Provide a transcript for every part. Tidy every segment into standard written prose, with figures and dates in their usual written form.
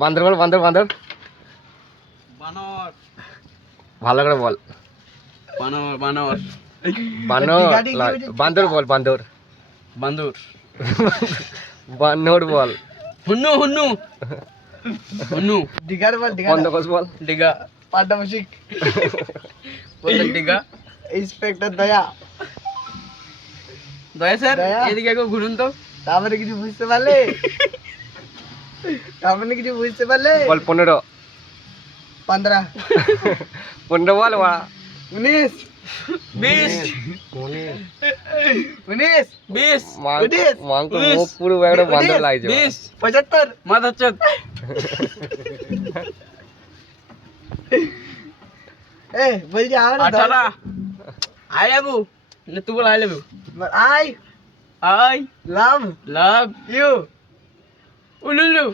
বান্দর বল, বান্দর বান্দর। বানর। ভালো করে বল। বানর বানর। বানর বান্দর বল, বান্দর। বান্দর। বানর বল। হুন্নু হুন্নু। হুন্নু। ডিগার বল, ডিগার। খন্দকস বল। ডিগা। পাড্ডা মুশিক। বলতে ডিগা। ইন্সপেক্টর দয়া। দয়া স্যার দয়া। এদিকে একটু ঘুরুন তো। তারপরে কিছু বুঝতে পারলে? তারপরে কিছু বুঝতে পারলে? বল 15। 15 15 বল। 19 20 19 20 মাংস মুখ পুরো একটা বান্দর লাগছে। 20 75 মাথার চোদ। এ বলছি আর 18 আই লাভ ইউ না তুই বল I love you. I I love love you উলুলু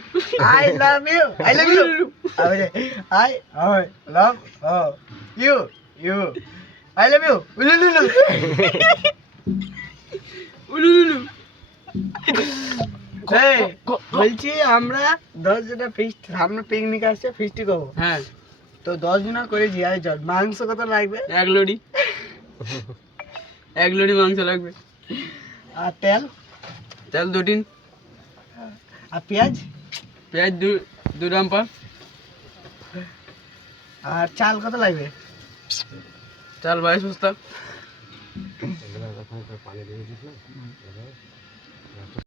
I love you I love you I love you you I love you উলুলু উলুলু। এই বলছি আমরা 10 জনের ফিস্ট, সামনে পিকনিক আসছে, ফিস্টি করবো। হ্যাঁ তো 10 জন করে জিয়াই চল। মাংস কত লাগবে? এক লড়ি মাংস লাগবে। আর তেল তেল 2 টিন। আর পেঁয়াজ পেঁয়াজ 2 রাম্পা। আর চাল কত লাগবে? চাল 22 বস্তা।